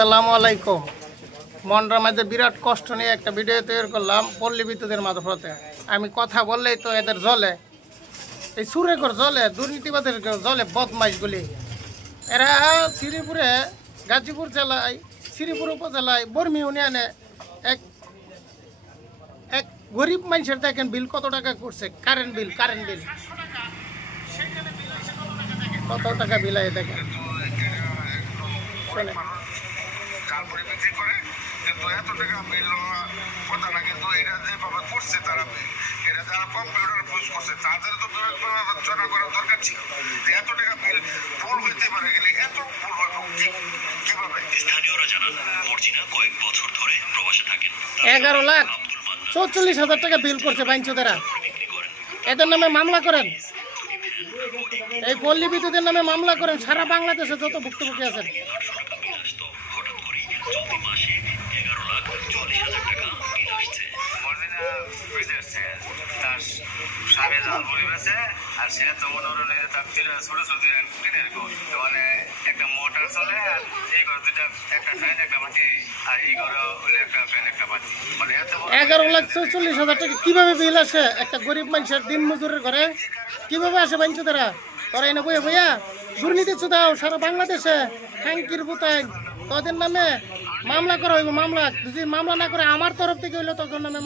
আসসালামু আলাইকুম। মনটার মাঝে বিরাট কষ্ট নিয়ে একটা ভিডিও তৈরি করলাম পল্লী বিদ্যুতের মারফতে। আমি কথা বললেই তো এদের জলে, এই সুরেকর জলে, দুর্নীতিবাদের জলে, বদমাইশগুলি। এরা শ্রীপুরে, গাজীপুর জেলায়, শ্রীপুর উপজেলায়, বর্মি ইউনিয়নে এক এক গরিব মানুষের দেখেন বিল কত টাকা করছে। কারেন্ট বিল কত টাকা বিল আয় দেখেন। $11,44,000 টাকা বিল করছে বাইনচোদেরা। এদের নামে মামলা করেন, এই পল্লী বিদ্যুতের নামে মামলা করেন। সারা বাংলাদেশে যত ভুক্তভোগী আছেন, $11,44,000 টাকা কিভাবে বিল আসে একটা গরিব মানুষের, দিন মজুরের ঘরে? কিভাবে আসে বাইনচোদেরা? তোরা এনে বইয়া বইয়া দুর্নীতি চুদাও সারা বাংলাদেশে। হ্যাঙ্কির বুতাই তোদের নামে মামলা করা হইব। মামলা যদি মামলা না করে আমার তরফ থেকে হইলো তখন নামে